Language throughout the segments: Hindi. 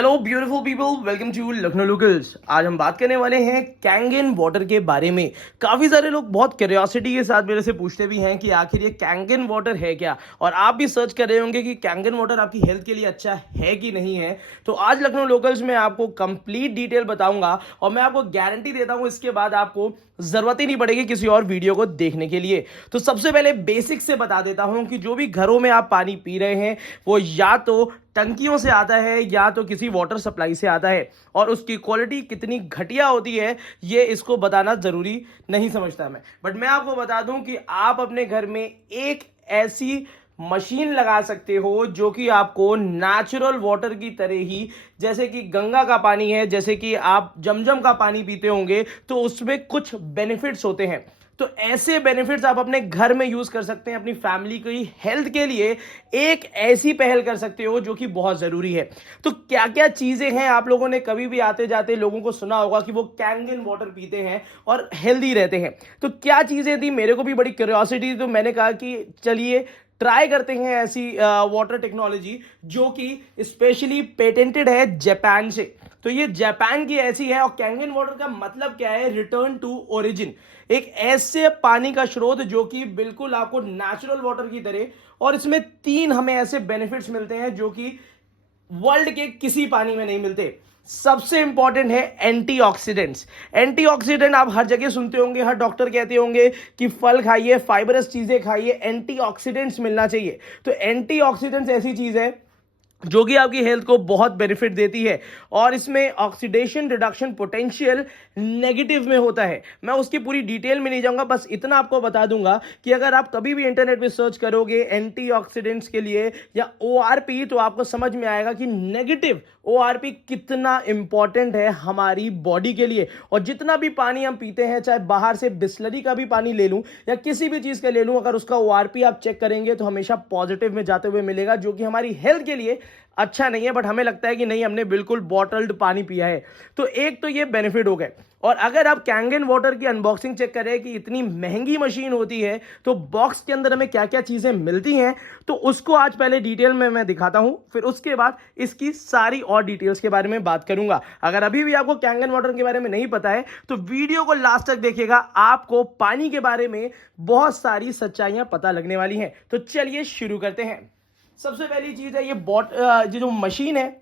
Hello beautiful people, welcome to Lucknow locals. आज हम बात करने वाले हैं कैंगन वाटर के बारे में। काफ़ी सारे लोग बहुत क्यूरियोसिटी के साथ मेरे से पूछते भी हैं कि आखिर ये कैंगन वाटर है क्या, और आप भी सर्च कर रहे होंगे कि कैंगन वाटर आपकी हेल्थ के लिए अच्छा है कि नहीं है। तो आज लखनऊ लोकल्स में आपको कंप्लीट डिटेल बताऊंगा और मैं आपको गारंटी देता हूं इसके बाद आपको जरूरत ही नहीं पड़ेगी किसी और वीडियो को देखने के लिए। तो सबसे पहले बेसिक से बता देता हूं कि जो भी घरों में आप पानी पी रहे हैं वो या तो टंकियों से आता है या तो किसी वाटर सप्लाई से आता है, और उसकी क्वालिटी कितनी घटिया होती है ये इसको बताना जरूरी नहीं समझता मैं। बट मैं आपको बता दूं कि आप अपने घर में एक ऐसी मशीन लगा सकते हो जो कि आपको नेचुरल वाटर की तरह ही, जैसे कि गंगा का पानी है, जैसे कि आप जमजम का पानी पीते होंगे तो उसमें कुछ बेनिफिट्स होते हैं। तो ऐसे बेनिफिट्स आप अपने घर में यूज कर सकते हैं अपनी फैमिली की हेल्थ के लिए। एक ऐसी पहल कर सकते हो जो कि बहुत जरूरी है। तो क्या क्या चीजें हैं, आप लोगों ने कभी भी आते जाते लोगों को सुना होगा कि वो कैंगन वाटर पीते हैं और हेल्दी रहते हैं। तो क्या चीजें थी, मेरे को भी बड़ी क्यूरियोसिटी थी, तो मैंने कहा कि चलिए ट्राई करते हैं ऐसी वाटर टेक्नोलॉजी जो कि स्पेशली पेटेंटेड है जापान से। तो ये जापान की ऐसी है। और कैंगन वाटर का मतलब क्या है? Return to origin. एक ऐसे पानी का स्रोत जो कि बिल्कुल आपको नेचुरल वाटर की तरह, और इसमें 3 हमें ऐसे बेनिफिट्स मिलते हैं जो कि वर्ल्ड के किसी पानी में नहीं मिलते। सबसे इंपॉर्टेंट है एंटीऑक्सीडेंट्स। एंटीऑक्सीडेंट आप हर जगह सुनते होंगे, हर डॉक्टर कहते होंगे कि फल खाइए, फाइबरस चीजें खाइए, एंटीऑक्सीडेंट्स मिलना चाहिए। तो एंटीऑक्सीडेंट्स ऐसी चीज है जो कि आपकी हेल्थ को बहुत बेनिफिट देती है, और इसमें ऑक्सीडेशन रिडक्शन पोटेंशियल नेगेटिव में होता है। मैं उसकी पूरी डिटेल में नहीं जाऊंगा, बस इतना आपको बता दूंगा कि अगर आप कभी भी इंटरनेट पे सर्च करोगे एंटीऑक्सीडेंट्स के लिए या ओआरपी, तो आपको समझ में आएगा कि नेगेटिव ओआरपी कितना इंपॉर्टेंट है हमारी बॉडी के लिए। और जितना भी पानी हम पीते हैं, चाहे बाहर से बिस्लरी का भी पानी ले लूं या किसी भी चीज का ले लूं, अगर उसका ओआरपी आप चेक करेंगे तो हमेशा पॉजिटिव में जाते हुए मिलेगा, जो कि हमारी हेल्थ के लिए अच्छा नहीं है। बट हमें लगता है कि नहीं, हमने बिल्कुल बॉटल्ड पानी पिया है। तो एक तो ये बेनिफिट हो गए। और अगर आप कैंगन वाटर की अनबॉक्सिंग चेक करें कि इतनी महंगी मशीन होती है तो बॉक्स के अंदर हमें क्या क्या चीजें मिलती हैं, तो उसको आज पहले डिटेल में मैं दिखाता हूं, फिर उसके बाद इसकी सारी और डिटेल्स के बारे में बात करूंगा। अगर अभी भी आपको कैंगन वाटर के बारे में नहीं पता है तो वीडियो को लास्ट तक देखिएगा, आपको पानी के बारे में बहुत सारी सच्चाइयां पता लगने वाली हैं। तो चलिए शुरू करते हैं। सबसे पहली चीज है ये जो मशीन है,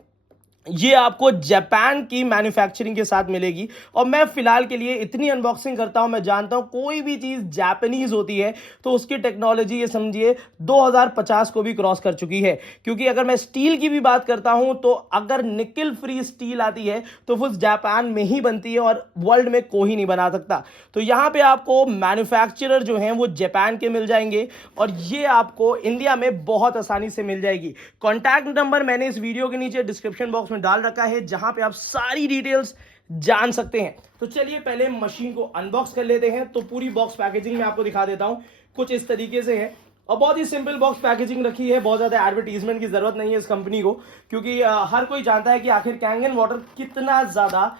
ये आपको जापान की मैन्युफैक्चरिंग के साथ मिलेगी। और मैं फिलहाल के लिए इतनी अनबॉक्सिंग करता हूं, मैं जानता हूं कोई भी चीज जापानीज होती है तो उसकी टेक्नोलॉजी ये समझिए 2050 को भी क्रॉस कर चुकी है। क्योंकि अगर मैं स्टील की भी बात करता हूं तो अगर निकल फ्री स्टील आती है तो वो जापान में ही बनती है और वर्ल्ड में कोई नहीं बना सकता। तो यहां पे आपको मैन्युफैक्चरर जो हैं वो जापान के मिल जाएंगे, और ये आपको इंडिया में बहुत आसानी से मिल जाएगी। कॉन्टैक्ट नंबर मैंने इस वीडियो के नीचे डिस्क्रिप्शन बॉक्स में डाल रखा है, जहां पे आप सारी डिटेल्स जान सकते हैं। तो चलिए पहले मशीन को अनबॉक्स कर लेते हैं। तो पूरी बॉक्स पैकेजिंग में आपको दिखा देता हूं, कुछ इस तरीके से है और बहुत ही सिंपल बॉक्स पैकेजिंग रखी है। बहुत ज्यादा एडवर्टीजमेंट की जरूरत नहीं है इस कंपनी को, क्योंकि हर कोई जानता है कि आखिर कैंगन वाटर कितना ज्यादा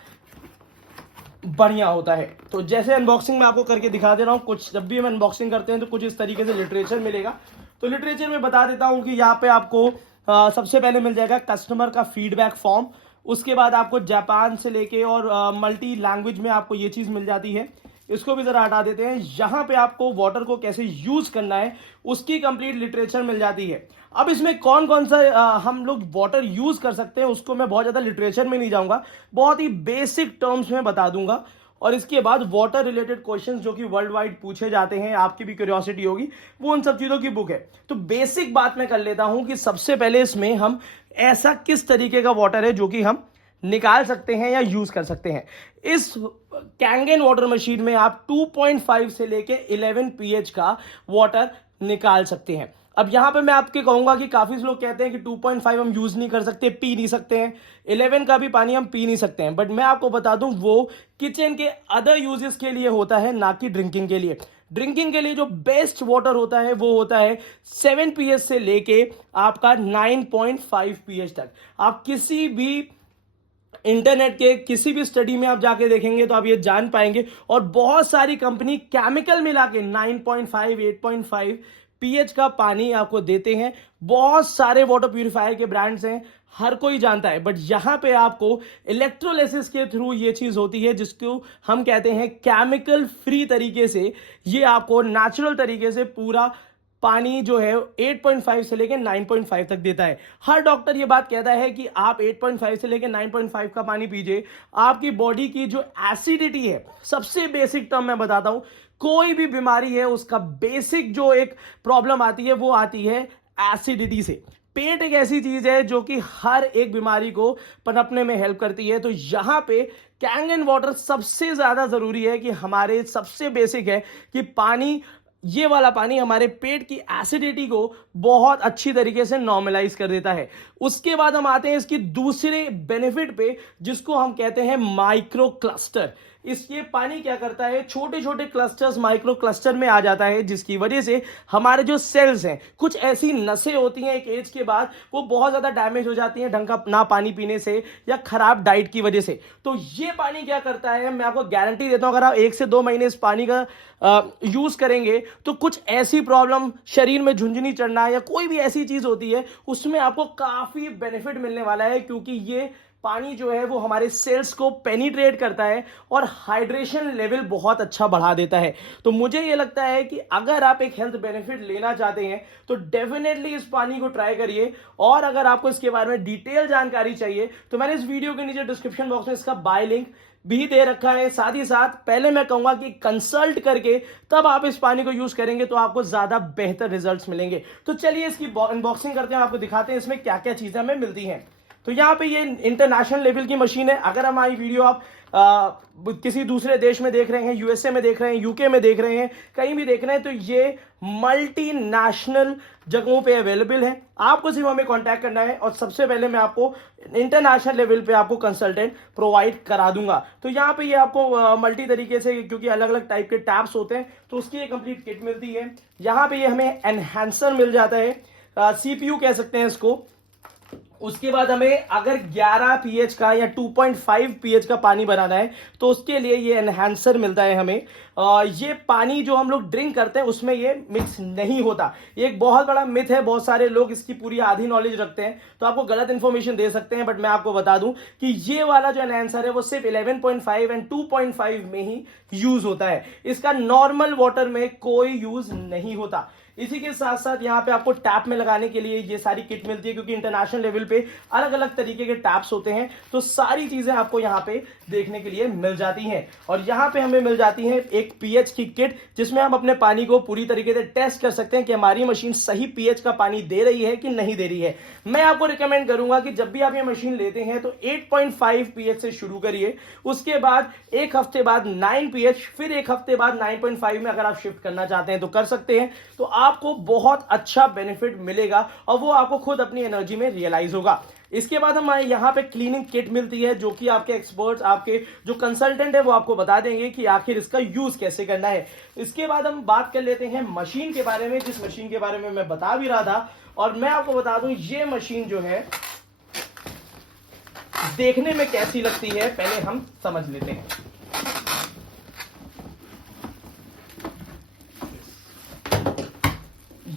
बढ़िया होता है। तो जैसे अनबॉक्सिंग में आपको करके दिखा दे रहा हूं, कुछ जब भी हम अनबॉक्सिंग करते हैं तो कुछ इस तरीके से लिटरेचर मिलेगा। तो लिटरेचर में बता देता हूं कि यहाँ पे आपको सबसे पहले मिल जाएगा कस्टमर का फीडबैक फॉर्म। उसके बाद आपको जापान से लेके और मल्टी लैंग्वेज में आपको ये चीज मिल जाती है। इसको भी जरा हटा देते हैं। यहाँ पे आपको वाटर को कैसे यूज करना है उसकी कंप्लीट लिटरेचर मिल जाती है। अब इसमें कौन कौन सा हम लोग वाटर यूज कर सकते हैं उसको मैं बहुत ज्यादा लिटरेचर में नहीं जाऊंगा, बहुत ही बेसिक टर्म्स में बता दूंगा। और इसके बाद वाटर रिलेटेड क्वेश्चंस जो कि वर्ल्ड वाइड पूछे जाते हैं, आपकी भी क्यूरियोसिटी होगी, वो उन सब चीजों की बुक है। तो बेसिक बात मैं कर लेता हूं कि सबसे पहले इसमें हम ऐसा किस तरीके का वाटर है जो कि हम निकाल सकते हैं या यूज कर सकते हैं। इस कैंगन वाटर मशीन में आप 2.5 से लेके 11 pH का वाटर निकाल सकते हैं। अब यहां पे मैं आपके कहूंगा कि काफी लोग कहते हैं कि 2.5 हम यूज नहीं कर सकते, पी नहीं सकते हैं, 11 का भी पानी हम पी नहीं सकते हैं। बट मैं आपको बता दूं वो किचन के अदर यूजेस के लिए होता है, ना कि ड्रिंकिंग के लिए। ड्रिंकिंग के लिए जो बेस्ट वाटर होता है वो होता है 7 pH से लेके आपका 9.5 pH तक। आप किसी भी इंटरनेट के किसी भी स्टडी में आप जाके देखेंगे तो आप ये जान पाएंगे, और बहुत सारी कंपनी केमिकल मिला के 9.5 8.5 पीएच का पानी आपको देते हैं। बहुत सारे वाटर प्यूरिफायर के ब्रांड्स हैं, हर कोई जानता है, बट यहां पे आपको इलेक्ट्रोलाइसिस के थ्रू ये चीज होती है जिसको हम कहते हैं केमिकल फ्री तरीके से ये आपको नेचुरल तरीके से पूरा पानी जो है 8.5 से लेकर 9.5 तक देता है। हर डॉक्टर ये बात कहता है कि आप 8.5 से लेकर 9.5 का पानी पीजिए। आपकी बॉडी की जो एसिडिटी है, सबसे बेसिक टर्म मैं बताता हूं, कोई भी बीमारी है उसका बेसिक जो एक प्रॉब्लम आती है वो आती है एसिडिटी से। पेट एक ऐसी चीज है जो कि हर एक बीमारी को पनपने में हेल्प करती है। तो यहां पे कैंगन वाटर सबसे ज्यादा जरूरी है कि हमारे सबसे बेसिक है कि पानी, ये वाला पानी हमारे पेट की एसिडिटी को बहुत अच्छी तरीके से नॉर्मलाइज कर देता है। उसके बाद हम आते हैं इसकी दूसरे बेनिफिट पे जिसको हम कहते हैं माइक्रो क्लस्टर। ये पानी क्या करता है, छोटे छोटे क्लस्टर्स माइक्रो क्लस्टर में आ जाता है, जिसकी वजह से हमारे जो सेल्स हैं, कुछ ऐसी नसें होती हैं एक एज के बाद वो बहुत ज्यादा डैमेज हो जाती हैं ढंग का ना पानी पीने से या खराब डाइट की वजह से। तो ये पानी क्या करता है, मैं आपको गारंटी देता हूं, अगर आप 1 से 2 महीने इस पानी का यूज करेंगे तो कुछ ऐसी प्रॉब्लम, शरीर में झुंझुनी चढ़ना या कोई भी ऐसी चीज होती है उसमें आपको काफी बेनिफिट मिलने वाला है, क्योंकि ये पानी जो है वो हमारे सेल्स को पेनिट्रेट करता है और हाइड्रेशन लेवल बहुत अच्छा बढ़ा देता है। तो मुझे ये लगता है कि अगर आप एक हेल्थ बेनिफिट लेना चाहते हैं तो डेफिनेटली इस पानी को ट्राई करिए। और अगर आपको इसके बारे में डिटेल जानकारी चाहिए तो मैंने इस वीडियो के नीचे डिस्क्रिप्शन बॉक्स में इसका बाय लिंक भी दे रखा है। साथ ही साथ पहले मैं कहूंगा कि कंसल्ट करके तब आप इस पानी को यूज करेंगे तो आपको ज्यादा बेहतर रिजल्ट्स मिलेंगे। तो चलिए इसकी अनबॉक्सिंग करते हैं, आपको दिखाते हैं इसमें क्या क्या चीजें हमें मिलती हैं। तो यहाँ पे ये इंटरनेशनल लेवल की मशीन है। अगर हमारी वीडियो आप किसी दूसरे देश में देख रहे हैं, यूएसए में देख रहे हैं, यूके में देख रहे हैं, कहीं भी देख रहे हैं, तो ये मल्टीनेशनल जगहों पे अवेलेबल है। आपको सिर्फ हमें कांटेक्ट करना है और सबसे पहले मैं आपको इंटरनेशनल लेवल पे आपको कंसल्टेंट प्रोवाइड करा दूंगा। तो यहाँ पे ये आपको मल्टी तरीके से, क्योंकि अलग अलग टाइप के टैप्स होते हैं, तो उसकी एक कंप्लीट किट मिलती है। यहाँ पे ये हमें एनहांसर मिल जाता है, सीपीयू कह सकते हैं इसको। उसके बाद हमें अगर 11 पीएच का या 2.5 पीएच का पानी बनाना है तो उसके लिए ये एनहांसर मिलता है हमें। ये पानी जो हम लोग ड्रिंक करते हैं उसमें ये मिक्स नहीं होता। ये एक बहुत बड़ा मिथ है, बहुत सारे लोग इसकी पूरी आधी नॉलेज रखते हैं तो आपको गलत इंफॉर्मेशन दे सकते हैं, बट मैं आपको बता दूं कि ये वाला जो एनहांसर है वो सिर्फ 11.5 एंड 2.5 में ही यूज होता है। इसका नॉर्मल वाटर में कोई यूज नहीं होता। इसी के साथ साथ यहाँ पे आपको टैप में लगाने के लिए ये सारी किट मिलती है, क्योंकि इंटरनेशनल लेवल पे अलग अलग तरीके के टैप्स होते हैं, तो सारी चीजें आपको यहाँ पे देखने के लिए मिल जाती हैं। और यहाँ पे हमें मिल जाती है एक पीएच की किट, जिसमें हम अपने पानी को पूरी तरीके से टेस्ट कर सकते हैं कि हमारी मशीन सही पीएच का पानी दे रही है कि नहीं दे रही है। मैं आपको रिकमेंड करूंगा कि जब भी आप ये मशीन लेते हैं तो 8.5 पीएच से शुरू करिए, उसके बाद एक हफ्ते बाद 9 पीएच, फिर एक हफ्ते बाद 9.5 में अगर आप शिफ्ट करना चाहते हैं तो कर सकते हैं। तो आपको बहुत अच्छा बेनिफिट मिलेगा और वो आपको खुद अपनी एनर्जी में रियलाइज होगा। इसके बाद हमारे यहाँ पे क्लीनिंग किट मिलती है, जो कि आपके एक्सपर्ट्स, आपके जो कंसल्टेंट है वो आपको बता देंगे कि आखिर इसका यूज कैसे करना है। इसके बाद हम बात कर लेते हैं मशीन के बारे में, जिस मशीन के बारे में मैं बता भी रहा था। और मैं आपको बता दूं ये मशीन जो है देखने में कैसी लगती है पहले हम समझ लेते हैं।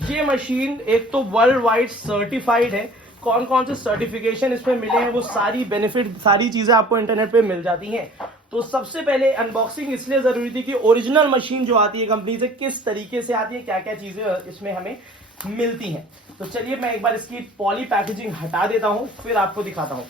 ये मशीन एक तो वर्ल्ड वाइड सर्टिफाइड है। कौन कौन से सर्टिफिकेशन इसमें मिले हैं वो सारी बेनिफिट, सारी चीजें आपको इंटरनेट पे मिल जाती हैं। तो सबसे पहले अनबॉक्सिंग इसलिए जरूरी थी कि ओरिजिनल मशीन जो आती है कंपनी से किस तरीके से आती है, क्या क्या चीजें इसमें हमें मिलती हैं। तो चलिए मैं एक बार इसकी पॉली पैकेजिंग हटा देता हूं, फिर आपको दिखाता हूं।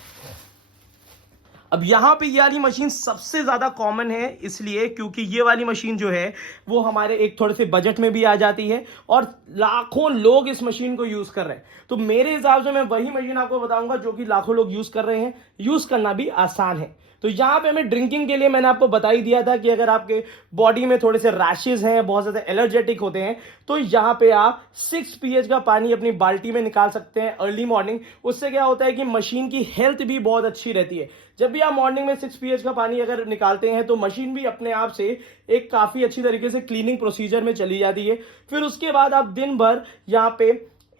अब यहाँ पे ये वाली मशीन सबसे ज्यादा कॉमन है, इसलिए क्योंकि ये वाली मशीन जो है वो हमारे एक थोड़े से बजट में भी आ जाती है और लाखों लोग इस मशीन को यूज कर रहे हैं। तो मेरे हिसाब से मैं वही मशीन आपको बताऊंगा जो कि लाखों लोग यूज कर रहे हैं, यूज करना भी आसान है। तो यहाँ पे हमें ड्रिंकिंग के लिए मैंने आपको बता ही दिया था कि अगर आपके बॉडी में थोड़े से रैशेज हैं, बहुत ज्यादा एलर्जेटिक होते हैं, तो यहाँ पे आप 6 पीएच का पानी अपनी बाल्टी में निकाल सकते हैं अर्ली मॉर्निंग। उससे क्या होता है कि मशीन की हेल्थ भी बहुत अच्छी रहती है। जब भी आप मॉर्निंग में 6 पीएच का पानी अगर निकालते हैं तो मशीन भी अपने आप से एक काफी अच्छी तरीके से क्लीनिंग प्रोसीजर में चली जाती है। फिर उसके बाद आप दिन भर यहाँ पे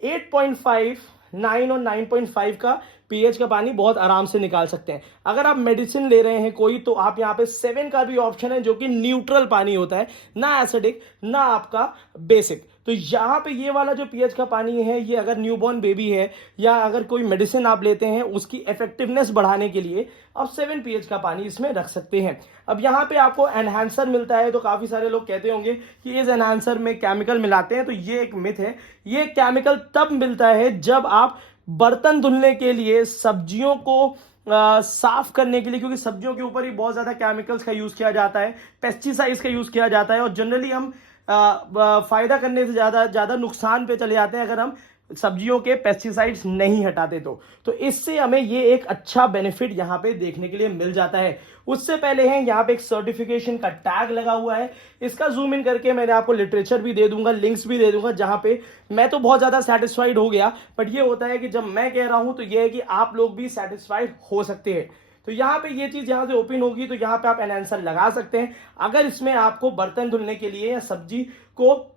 8.5, 9 और 9.5 का पीएच का पानी बहुत आराम से निकाल सकते हैं। अगर आप मेडिसिन ले रहे हैं कोई, तो आप यहाँ पे 7 का भी ऑप्शन है, जो कि न्यूट्रल पानी होता है, ना एसिडिक ना आपका बेसिक। तो यहाँ पे ये वाला जो पीएच का पानी है, ये अगर न्यूबॉर्न बेबी है या अगर कोई मेडिसिन आप लेते हैं उसकी इफेक्टिवनेस बढ़ाने के लिए आप 7 पीएच का पानी इसमें रख सकते हैं। अब यहाँ पे आपको एनहांसर मिलता है, तो काफी सारे लोग कहते होंगे कि इस एनहांसर में केमिकल मिलाते हैं, तो ये एक मिथ है। ये केमिकल तब मिलता है जब आप बर्तन धुलने के लिए, सब्जियों को साफ करने के लिए, क्योंकि सब्जियों के ऊपर ही बहुत ज्यादा केमिकल्स का यूज किया जाता है, पेस्टिसाइड्स का यूज किया जाता है, और जनरली हम फायदा करने से ज्यादा नुकसान पे चले जाते हैं अगर हम सब्जियों के पेस्टिसाइड्स नहीं हटाते तो इससे हमें ये एक अच्छा बेनिफिट यहाँ पे देखने के लिए मिल जाता है। उससे पहले है यहाँ पे एक सर्टिफिकेशन का टैग लगा हुआ है, इसका जूम इन करके मैंने आपको लिटरेचर भी दे दूंगा, लिंक्स भी दे दूंगा, जहां पे मैं तो बहुत ज्यादा सेटिस्फाइड हो गया। बट ये होता है कि जब मैं कह रहा हूं तो ये है कि आप लोग भी सेटिस्फाइड हो सकते हैं। तो यहाँ पे ये चीज यहाँ से ओपन होगी, तो यहाँ पे आप एनहांसर लगा सकते हैं अगर इसमें आपको बर्तन धुलने के लिए या सब्जी को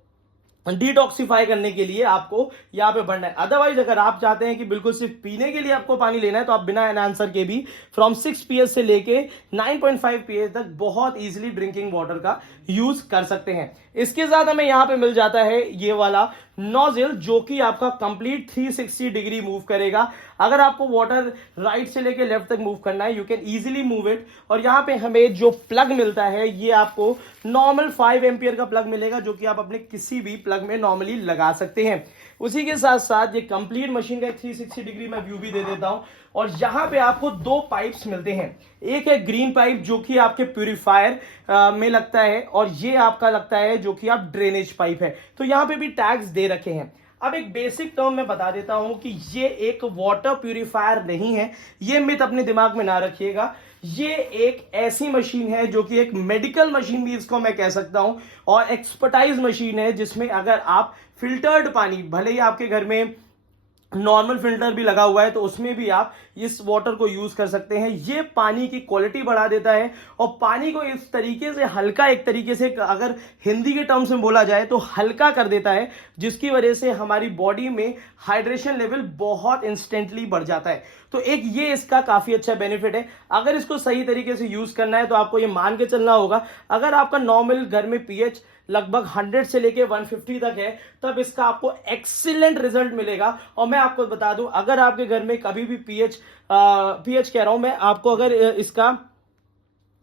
डिटॉक्सिफाई करने के लिए आपको यहाँ पे बढ़ना है। अदरवाइज अगर आप चाहते हैं कि बिल्कुल सिर्फ पीने के लिए आपको पानी लेना है, तो आप बिना एनहांसर के भी फ्रॉम 6 पीएच से लेके 9.5 पीएच तक बहुत इजीली ड्रिंकिंग वाटर का यूज कर सकते हैं। इसके साथ हमें यहाँ पे मिल जाता है ये वाला नोजल, जो कि आपका कंप्लीट 360 डिग्री मूव करेगा। अगर आपको वाटर राइट से लेके लेफ्ट तक मूव करना है, you can easily move it. और यहाँ पे हमें जो प्लग मिलता है, ये आपको नॉर्मल 5 एम्पियर का प्लग मिलेगा, जो कि आप अपने किसी भी प्लग में नॉर्मली लगा सकते हैं। उसी के साथ साथ ये कंप्लीट मशीन का 360 डिग्री मैं व्यू भी दे देता हूं। और यहां पे आपको 2 पाइप्स मिलते हैं, एक है ग्रीन पाइप जो कि आपके प्यूरिफायर में लगता है, और ये आपका लगता है जो कि आप ड्रेनेज पाइप है। तो यहां पे भी टैग्स दे रखे हैं। अब एक बेसिक टर्म में बता देता हूं कि ये एक वाटर प्यूरिफायर नहीं है, ये मिथ अपने दिमाग में ना रखिएगा। ये एक ऐसी मशीन है जो कि एक मेडिकल मशीन भी इसको मैं कह सकता हूं, और एक्सपर्टाइज मशीन है, जिसमें अगर आप फिल्टर्ड पानी, भले ही आपके घर में नॉर्मल फिल्टर भी लगा हुआ है, तो उसमें भी आप इस वाटर को यूज कर सकते हैं। ये पानी की क्वालिटी बढ़ा देता है और पानी को इस तरीके से हल्का, एक तरीके से अगर हिंदी के टर्म्स में बोला जाए तो हल्का कर देता है, जिसकी वजह से हमारी बॉडी में हाइड्रेशन लेवल बहुत इंस्टेंटली बढ़ जाता है। तो एक ये इसका काफी अच्छा बेनिफिट है। अगर इसको सही तरीके से यूज करना है तो आपको ये मान के चलना होगा, अगर आपका नॉर्मल घर में पीएच लगभग 100 से लेके 150 तक है, तब इसका आपको एक्सीलेंट रिजल्ट मिलेगा। और मैं आपको बता दूं, अगर आपके घर में कभी भी पीएच कह रहा हूं मैं आपको, अगर इसका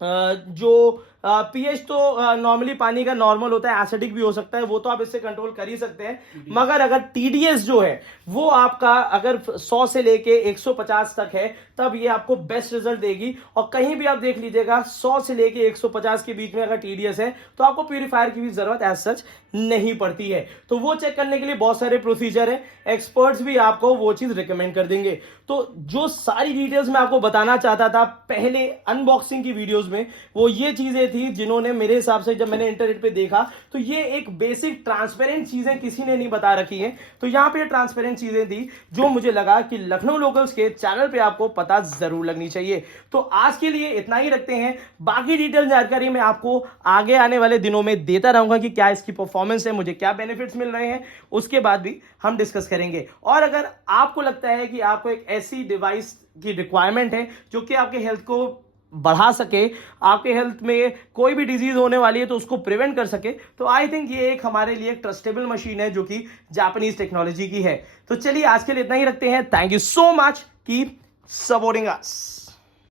जो पीएच तो नॉर्मली पानी का नॉर्मल होता है, एसिडिक भी हो सकता है, वो तो आप इससे कंट्रोल कर ही सकते हैं। मगर अगर टीडीएस जो है वो आपका अगर 100 से लेके 150 तक है, तब ये आपको बेस्ट रिजल्ट देगी। और कहीं भी आप देख लीजिएगा 100 से लेके 150 के बीच में अगर टीडीएस है, तो आपको प्यूरीफायर की भी जरूरत एज सच नहीं पड़ती है। तो वो चेक करने के लिए बहुत सारे प्रोसीजर है, एक्सपर्ट्स भी आपको वो चीज रिकमेंड कर देंगे। तो जो सारी डिटेल्स मैं आपको बताना चाहता था पहले अनबॉक्सिंग की वीडियोस में, वो ये चीजें थी जिन्होंने मेरे हिसाब से, जब मैंने इंटरनेट पे देखा, तो ये एक बेसिक ट्रांसपेरेंट चीजें किसी ने नहीं बता रखी है। तो यहां पे ट्रांसपेरेंट चीजें थी जो मुझे लगा कि लखनऊ लोकल्स के चैनल पे आपको पता जरूर लगनी चाहिए। तो आज के लिए इतना ही रखते हैं, बाकी डिटेल जानकारी मैं आपको आगे आने वाले दिनों में देता रहूंगा कि क्या इसकी परफॉर्मेंस है, मुझे क्या बेनिफिट्स मिल रहे हैं, उसके बाद भी हम डिस्कस करेंगे। और अगर आपको लगता है कि आपको एक ऐसी डिवाइस की रिक्वायरमेंट है जो कि आपके हेल्थ को बढ़ा सके, आपके हेल्थ में कोई भी डिजीज होने वाली है तो उसको प्रिवेंट कर सके, तो आई थिंक ये एक हमारे लिए एक ट्रस्टेबल मशीन है जो कि जापानीज टेक्नोलॉजी की है। तो चलिए आज के लिए इतना ही रखते हैं। Thank you so much, keep supporting us.